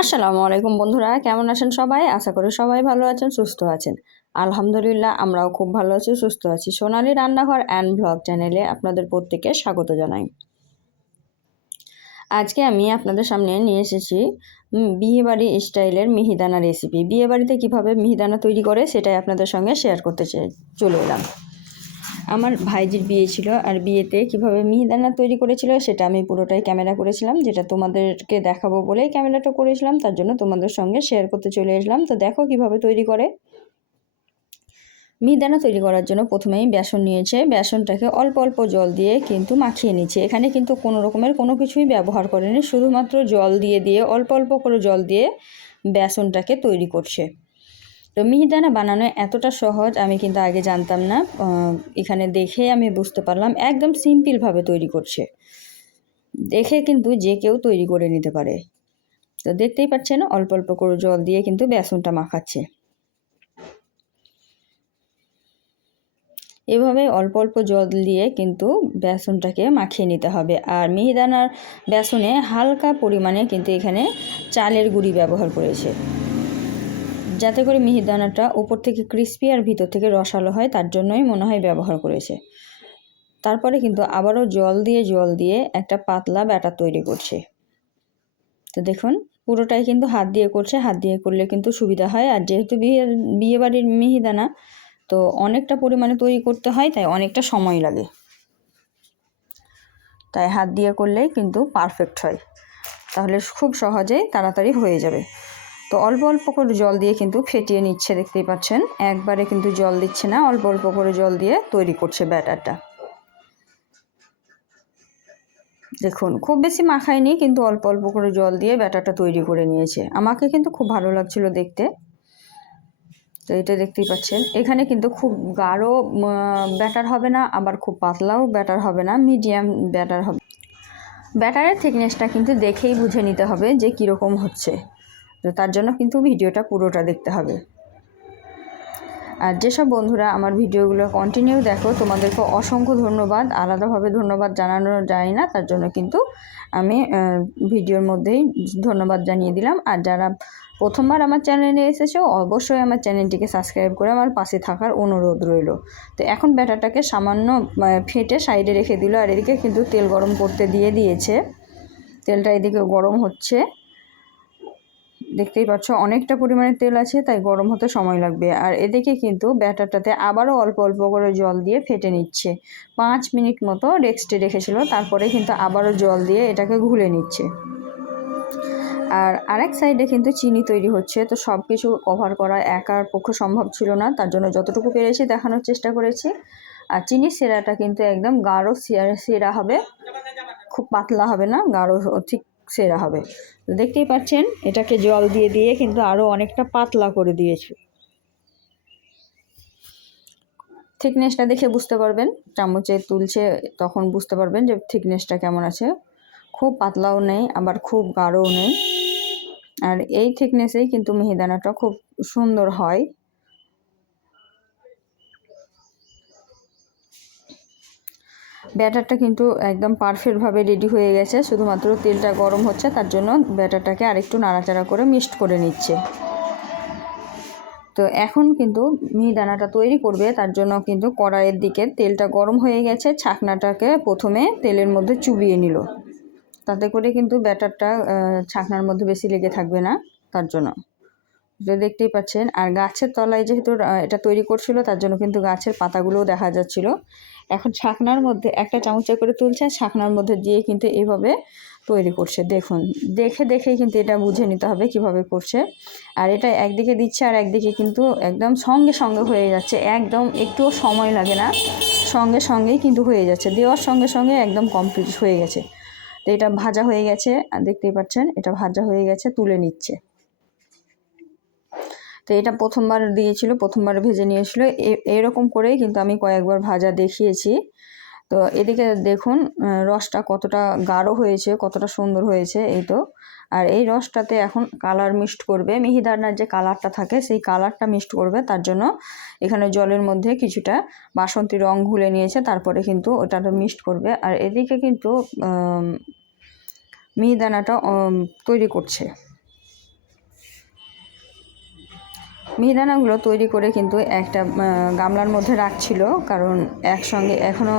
আসসালামু আলাইকুম বন্ধুরা, কেমন আছেন সবাই? আশা করি সবাই ভালো আছেন, সুস্থ আছেন। আলহামদুলিল্লাহ, আমরাও খুব ভালো আছি, সুস্থ আছি। সোনালি রান্নাঘর অ্যান্ড ব্লগ চ্যানেলে আপনাদের প্রত্যেকে স্বাগত জানাই। আজকে আমি আপনাদের সামনে নিয়ে এসেছি বিয়েবাড়ি স্টাইলের মিহিদানা রেসিপি বিয়েবাড়িতে কীভাবে মিহিদানা তৈরি করে সেটাই আপনাদের সঙ্গে শেয়ার করতে চলে এলাম। আমার ভাইজির বিয়ে ছিল আর বিয়েতে কীভাবে মিহিদানা তৈরি করেছিল সেটা আমি পুরোটাই ক্যামেরা করেছিলাম, যেটা তোমাদেরকে দেখাবো বলেই ক্যামেরাটা করেছিলাম, তার জন্য তোমাদের সঙ্গে শেয়ার করতে চলে এসলাম। তো দেখো কীভাবে তৈরি করে। মিহিদানা তৈরি করার জন্য প্রথমেই বেসন নিয়েছে, বেসনটাকে অল্প অল্প জল দিয়ে কিন্তু মাখিয়ে নিচ্ছে। এখানে কিন্তু কোনো রকমের কোনো কিছুই ব্যবহার করেনি, শুধুমাত্র জল দিয়ে দিয়ে, অল্প অল্প করে জল দিয়ে বেসনটাকে তৈরি করছে। তো মিহিদানা বানানো এতটা সহজ আমি কিন্তু আগে জানতাম না। এখানে দেখে আমি বুঝতে পারলাম একদম সিম্পলভাবে তৈরি করছে। দেখে কিন্তু যে কেউ তৈরি করে নিতে পারে। তো দেখতেই পাচ্ছেন অল্প অল্প করে জল দিয়ে কিন্তু বেসনটা মাখাচ্ছে। এভাবে অল্প অল্প জল দিয়ে কিন্তু বেসনটাকে মাখিয়ে নিতে হবে। আর মিহিদানার বেসনে হালকা পরিমাণে কিন্তু এখানে চালের গুঁড়ি ব্যবহার করেছে। যাতে করে মিহিদানাটা উপর থেকে ক্রিস্পি আর ভিতর থেকে রসালো হয়, তার জন্যই মনে হয় ব্যবহার করেছে। তারপরে কিন্তু আবারও জল দিয়ে জল দিয়ে একটা পাতলা ব্যাটার তৈরি করছে। তো দেখুন, পুরোটাই কিন্তু হাত দিয়ে করছে, হাত দিয়ে করলে কিন্তু সুবিধা হয়। আর যেহেতু বিয়ে, বিয়েবাড়ির মিহিদানা, তো অনেকটা পরিমাণে তৈরি করতে হয়, তাই অনেকটা সময় লাগে। তাই হাত দিয়ে করলেই কিন্তু পারফেক্ট হয়। তাহলে খুব সহজেই তাড়াতাড়ি হয়ে যাবে। তো অল্প অল্প করে জল দিয়ে কিন্তু ফেটিয়ে নিচ্ছে, দেখতেই পাচ্ছেন। একবারে কিন্তু জল দিচ্ছে না, অল্প অল্প করে জল দিয়ে তৈরি করছে ব্যাটারটা। দেখুন, খুব বেশি মাখায়নি, কিন্তু অল্প অল্প করে জল দিয়ে ব্যাটারটা তৈরি করে নিয়েছে। আমাকে কিন্তু খুব ভালো লাগছিল দেখতে। তো এটা দেখতেই পাচ্ছেন। এখানে কিন্তু খুব গাঢ় ব্যাটার হবে না, আবার খুব পাতলাও ব্যাটার হবে না, মিডিয়াম ব্যাটার হবে। ব্যাটারের থিকনেসটা কিন্তু দেখেই বুঝে নিতে হবে যে কীরকম হচ্ছে। তো তার জন্য কিন্তু ভিডিওটা পুরোটা দেখতে হবে। আর যেসব বন্ধুরা আমার ভিডিওগুলো কন্টিনিউ দেখো, তোমাদেরকে অসংখ্য ধন্যবাদ। আলাদাভাবে ধন্যবাদ জানানো যায় না, তার জন্য কিন্তু আমি ভিডিওর মধ্যেই ধন্যবাদ জানিয়ে দিলাম। আর যারা প্রথমবার আমার চ্যানেলে এসেছ, অবশ্যই আমার চ্যানেলটিকে সাবস্ক্রাইব করে আমার পাশে থাকার অনুরোধ রইল। তো এখন ব্যাটারটাকে সামান্য ফেটে সাইডে রেখে দিল, আর এদিকে কিন্তু তেল গরম করতে দিয়ে দিয়েছে। তেলটা এদিকে গরম হচ্ছে। দেখতেই পাচ্ছ, অনেকটা পরিমাণে তেল আছে, তাই গরম হতে সময় লাগবে। আর এদিকে কিন্তু ব্যাটারটাতে আবারও অল্প অল্প করে জল দিয়ে ফেটে নিচ্ছে। পাঁচ মিনিট মতো রেক্সটে রেখেছিল, তারপরে কিন্তু আবারও জল দিয়ে এটাকে ঘুলে নিচ্ছে। আর আরেক সাইডে কিন্তু চিনি তৈরি হচ্ছে, তো সব কিছু কভার করা একার পক্ষে সম্ভব ছিল না, তার জন্য যতটুকু পেরেছি দেখানোর চেষ্টা করেছি। আর চিনির সেরাটা কিন্তু একদম গাঢ় সেরা হবে, খুব পাতলা হবে না, গাঢ়, ঠিক সেরা হবে। দেখতেই পাচ্ছেন, এটাকে জল দিয়ে দিয়ে কিন্তু আরও অনেকটা পাতলা করে দিয়েছি। থিকনেসটা দেখে বুঝতে পারবেন, চামচে তুলছে তখন বুঝতে পারবেন যে থিকনেসটা কেমন আছে। খুব পাতলাও নেই, আবার খুব গাঢ়ও নেই। আর এই থিকনেসেই কিন্তু মিহিদানাটা খুব সুন্দর হয়। ব্যাটারটা কিন্তু একদম পারফেক্টভাবে রেডি হয়ে গেছে। শুধুমাত্র তেলটা গরম হচ্ছে, তার জন্য ব্যাটারটাকে আরেকটু নাড়াচাড়া করে মিক্সড করে নিচ্ছে। তো এখন কিন্তু মিহিদানাটা তৈরি করবে, তার জন্য কিন্তু কড়াইয়ের দিকে তেলটা গরম হয়ে গেছে, ছাকনাটাকে প্রথমে তেলের মধ্যে চুবিয়ে নিল। তাতে করে কিন্তু ব্যাটারটা ছাকনার মধ্যে বেশি লেগে থাকবে না, তার জন্য। তো দেখতেই পাচ্ছেন, আর গাছের তলায় যেহেতু এটা তৈরি করছিল, তার জন্য কিন্তু গাছের পাতাগুলোও দেখা যাচ্ছিল। এখন ছাকনার মধ্যে একটা চামচা করে তুলছে আর ছাকনার মধ্যে দিয়ে কিন্তু এইভাবে তৈরি করছে। দেখুন, দেখে দেখেই কিন্তু এটা বুঝে নিতে হবে কীভাবে করছে। আর এটা একদিকে দিচ্ছে আর একদিকে কিন্তু একদম সঙ্গে সঙ্গে হয়ে যাচ্ছে। একদম একটুও সময় লাগে না, সঙ্গে সঙ্গেই কিন্তু হয়ে যাচ্ছে। দেওয়ার সঙ্গে সঙ্গে একদম কমপ্লিট হয়ে গেছে। তো এটা ভাজা হয়ে গেছে, আর দেখতেই পাচ্ছেন, এটা ভাজা হয়ে গেছে, তুলে নিচ্ছে। তো এটা প্রথমবার দিয়েছিল, প্রথমবার ভেজে নিয়েছিল। এরকম করেই কিন্তু আমি কয়েকবার ভাজা দেখিয়েছি। তো এদিকে দেখুন রসটা কতটা গাঢ় হয়েছে, কতটা সুন্দর হয়েছে এই তো। আর এই রসটাতে এখন কালার মিক্সড করবে। মিহিদানার যে কালারটা থাকে, সেই কালারটা মিক্সড করবে। তার জন্য এখানে জলের মধ্যে কিছুটা বাসন্তী রং ঘুলে নিয়েছে। তারপরে কিন্তু ওটাটা মিক্সড করবে। আর এদিকে কিন্তু মিহিদানাটা তৈরি করছে। মিহিদানাগুলো তৈরি করে কিন্তু একটা গামলার মধ্যে রাখছিল, কারণ একসঙ্গে এখনও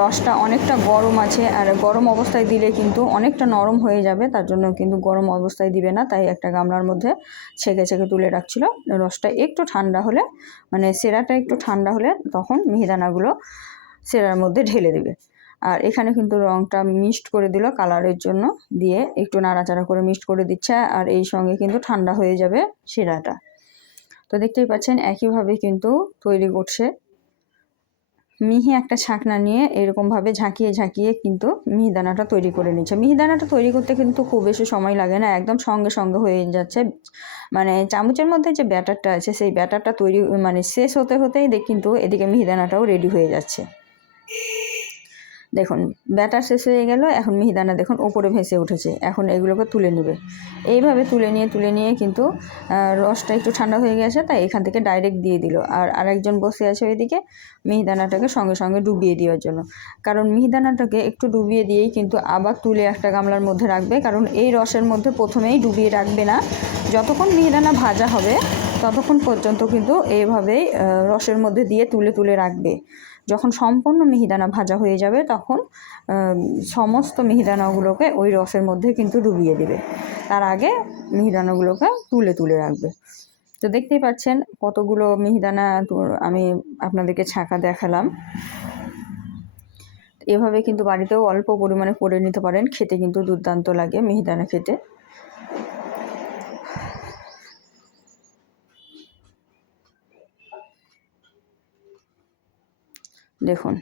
রসটা অনেকটা গরম আছে, আর গরম অবস্থায় দিলে কিন্তু অনেকটা নরম হয়ে যাবে, তার জন্য কিন্তু গরম অবস্থায় দিবে না, তাই একটা গামলার মধ্যে ছেঁকে ছেঁকে তুলে রাখছিল। রসটা একটু ঠান্ডা হলে মানে সেরাটা একটু ঠান্ডা হলে তখন মিহিদানাগুলো সেরার মধ্যে ঢেলে দেবে। আর এখানে কিন্তু রংটা মিক্সড করে দিল কালারের জন্য, দিয়ে একটু নাড়াচাড়া করে মিক্সড করে দিচ্ছে, আর এই সঙ্গে কিন্তু ঠান্ডা হয়ে যাবে শিরাটা তো দেখতেই পাচ্ছেন একইভাবে কিন্তু তৈরি করছে। মিহি একটা ছাকনা নিয়ে এরকমভাবে ঝাঁকিয়ে ঝাঁকিয়ে কিন্তু মিহিদানাটা তৈরি করে নিচ্ছে। মিহিদানাটা তৈরি করতে কিন্তু খুব বেশি সময় লাগে না, একদম সঙ্গে সঙ্গে হয়ে যাচ্ছে। মানে চামচের মধ্যে যে ব্যাটারটা আছে, সেই ব্যাটারটা তৈরি মানে শেষ হতে হতেই দেখ কিন্তু এদিকে মিহিদানাটাও রেডি হয়ে যাচ্ছে। দেখুন, ব্যাটার শেষ হয়ে গেল, এখন মিহিদানা দেখুন ওপরে ভেসে উঠেছে, এখন এগুলোকে তুলে নেবে। এইভাবে তুলে নিয়ে তুলে নিয়ে কিন্তু রসটা একটু ঠান্ডা হয়ে গেছে, তাই এখান থেকে ডাইরেক্ট দিয়ে দিল। আর আরেকজন বসে আছে ওইদিকে, মিহিদানাটাকে সঙ্গে সঙ্গে ডুবিয়ে দেওয়ার জন্য। কারণ মিহিদানাটাকে একটু ডুবিয়ে দিয়েই কিন্তু আবার তুলে একটা গামলার মধ্যে রাখবে, কারণ এই রসের মধ্যে প্রথমেই ডুবিয়ে রাখবে না। যতক্ষণ মিহিদানা ভাজা হবে, ততক্ষণ পর্যন্ত কিন্তু এইভাবেই রসের মধ্যে দিয়ে তুলে তুলে রাখবে। যখন সম্পূর্ণ মিহিদানা ভাজা হয়ে যাবে, তখন সমস্ত মিহিদানাগুলোকে ওই রসের মধ্যে কিন্তু ডুবিয়ে দেবে। তার আগে মিহিদানাগুলোকে তুলে তুলে রাখবে। তো দেখতেই পাচ্ছেন কতগুলো মিহিদানা আমি আপনাদেরকে ছাঁকা দেখালাম। এভাবে কিন্তু বাড়িতেও অল্প পরিমাণে করে নিতে পারেন, খেতে কিন্তু দুর্দান্ত লাগে মিহিদানা খেতে। দেখুন,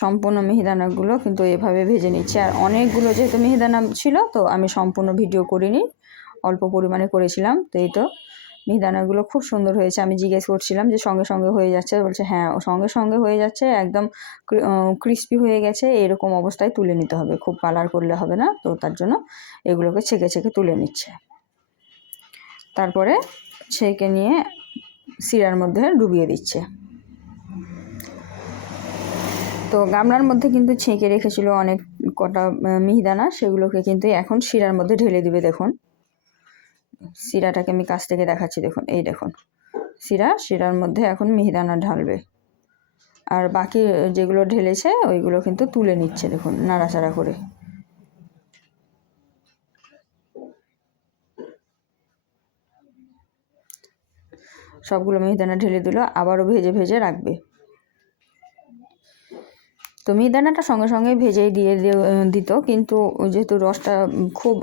সম্পূর্ণ মিহিদানাগুলো কিন্তু এভাবে ভেজে নিচ্ছে। আর অনেকগুলো যেহেতু মিহিদানা ছিল, তো আমি সম্পূর্ণ ভিডিও করিনি, অল্প পরিমাণে করেছিলাম। তো এই তো মিহিদানাগুলো খুব সুন্দর হয়েছে। আমি জিজ্ঞেস করছিলাম যে সঙ্গে সঙ্গে হয়ে যাচ্ছে? বলছে হ্যাঁ সঙ্গে সঙ্গে হয়ে যাচ্ছে, একদম ক্রিস্পি হয়ে গেছে। এরকম অবস্থায় তুলে নিতে হবে। খুব কালার করলে হবে না, তো তার জন্য এগুলোকে ছেঁকে ছেঁকে তুলে নিচ্ছে। তারপরে ছেঁকে নিয়ে শিরার মধ্যে ডুবিয়ে দিচ্ছে। তো গামলার মধ্যে কিন্তু ছেঁকে রেখেছিল অনেক কটা মিহিদানা, সেগুলোকে কিন্তু এখন শিরার মধ্যে ঢেলে দিবে, দেখুন। শিরাটাকে আমি কাছ থেকে দেখাচ্ছি, দেখুন, এই দেখুন। শিরা, শিরার মধ্যে এখন মিহিদানা ঢালবে। আর বাকি যেগুলো ঢেলেছে, ওইগুলো কিন্তু তুলে নিচ্ছে, দেখুন, নাড়াচাড়া করে। সবগুলো মিহিদানা ঢেলে দিল, আবারও ভেজে ভেজে রাখবে। তো মিহিদানাটা সঙ্গে সঙ্গে ভেজেই দিয়ে দিত। কিন্তু যেহেতু রসটা খুব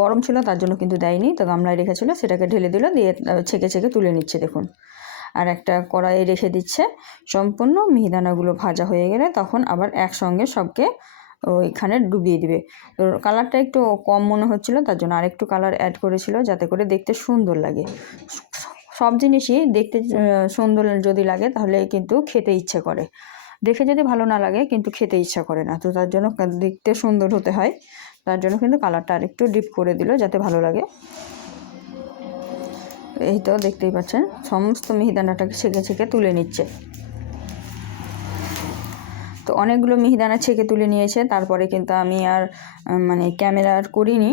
গরম ছিল, তার জন্য কিন্তু দেয়নি। তো গামলায় রেখেছিল, সেটাকে ঢেলে দিল, দিয়ে ছেঁকে ছেঁকে তুলে নিচ্ছে, দেখুন। আর একটা কড়াইয়ে রেখে দিচ্ছে। সম্পূর্ণ মিহিদানাগুলো ভাজা হয়ে গেলে তখন আবার একসঙ্গে সবকে ওইখানে ডুবিয়ে দিবে। তো কালারটা একটু কম মনে হচ্ছিল, তার জন্য আরেকটু কালার অ্যাড করেছিল, যাতে করে দেখতে সুন্দর লাগে। সব জিনিসই দেখতে সুন্দর যদি লাগে, তাহলে কিন্তু খেতে ইচ্ছে করে। দেখে যদি ভালো না লাগে কিন্তু খেতে ইচ্ছা করে না। তো তার জন্য দেখতে সুন্দর হতে হয়। তার জন্য কিন্তু কালারটা আরেকটু ডিপ করে দিল যাতে ভালো লাগে। এই তো দেখতেই পাচ্ছেন, সমস্ত মিহিদানাটাকে ছেঁকে ছেঁকে তুলে নিচ্ছে। তো অনেকগুলো মিহিদানা ছেঁকে তুলে নিয়েছে। তারপরে কিন্তু আমি আর মানে ক্যামেরা আর করিনি।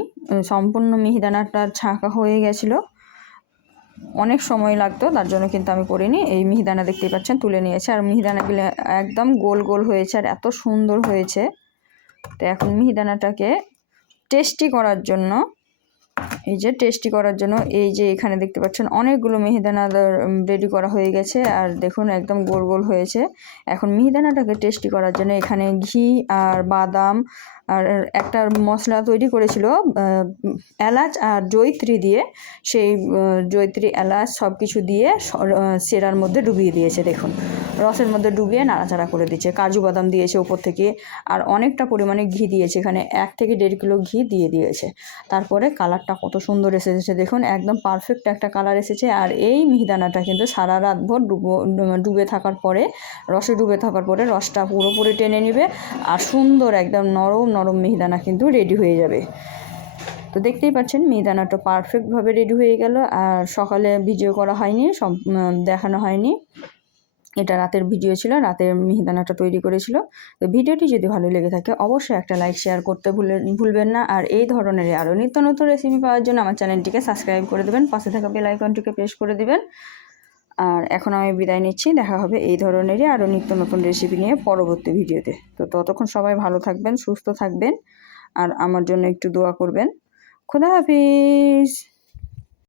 সম্পূর্ণ মিহিদানাটা ছাঁকা হয়ে গেছিল। অনেক সময় লাগতো, তার জন্য কিন্তু আমি করিনি এই মিহিদানা দেখতেই পাচ্ছেন, তুলে নিয়েছে। আর মিহিদানাগুলো একদম গোল গোল হয়েছে আর এত সুন্দর হয়েছে। তো এখন মিহিদানাটাকে টেস্টি করার জন্য এই যে টেস্টি করার জন্য এই যে এখানে দেখতে পাচ্ছেন অনেকগুলো মিহিদানা রেডি করা হয়ে গেছে। আর দেখুন একদম গোল গোল হয়েছে। এখন মিহিদানাটাকে টেস্টি করার জন্য এখানে ঘি আর বাদাম আর একটা মশলা তৈরি করেছিল এলাচ আর জয়িত্রী দিয়ে। সেই আহ, জয়িত্রী এলাচ সব কিছু দিয়ে সেরার মধ্যে ডুবিয়ে দিয়েছে দেখুন। রসের মধ্যে ডুবিয়ে নাড়াচাড়া করে দিয়েছে কাজু বাদাম দিয়েছে ওপর থেকে আর অনেকটা পরিমাণে ঘি দিয়েছে। এখানে এক থেকে দেড় কিলো ঘি দিয়ে দিয়েছে। তারপরে কালারটা কত সুন্দর এসেছে দেখুন, একদম পারফেক্ট একটা কালার এসেছে। আর এই মিহিদানাটা কিন্তু সারা রাত ভর ডুবো, ডুবে থাকার পরে, রসে ডুবে থাকার পরে রসটা পুরোপুরি টেনে নেবে আর সুন্দর একদম নরম নরম মিহিদানা কিন্তু রেডি হয়ে যাবে। তো দেখতেই পাচ্ছেন, মিহিদানাটা পারফেক্টভাবে রেডি হয়ে গেল। আর সকালে ভিডিও করা হয়নি, সব দেখানো হয়নি। এটা রাতের ভিডিও ছিল, রাতের মিহিদানাটা তৈরি করেছিল। তো ভিডিওটি যদি ভালো লেগে থাকে, অবশ্যই একটা লাইক শেয়ার করতে ভুলে, ভুলবেন না। আর এই ধরনের আরও নিত্য নতুন রেসিপি পাওয়ার জন্য আমার চ্যানেলটিকে সাবস্ক্রাইব করে দেবেন, পাশে থাকা বেল আইকনটিকে প্রেস করে দেবেন। আর এখন আমি বিদায় নিচ্ছি, দেখা হবে এই ধরনেরই আরও নিত্য নতুন রেসিপি নিয়ে পরবর্তী ভিডিওতে। তো ততক্ষণ সবাই ভালো থাকবেন, সুস্থ থাকবেন, আর আমার জন্য একটু দোয়া করবেন। খোদা হাফিজ!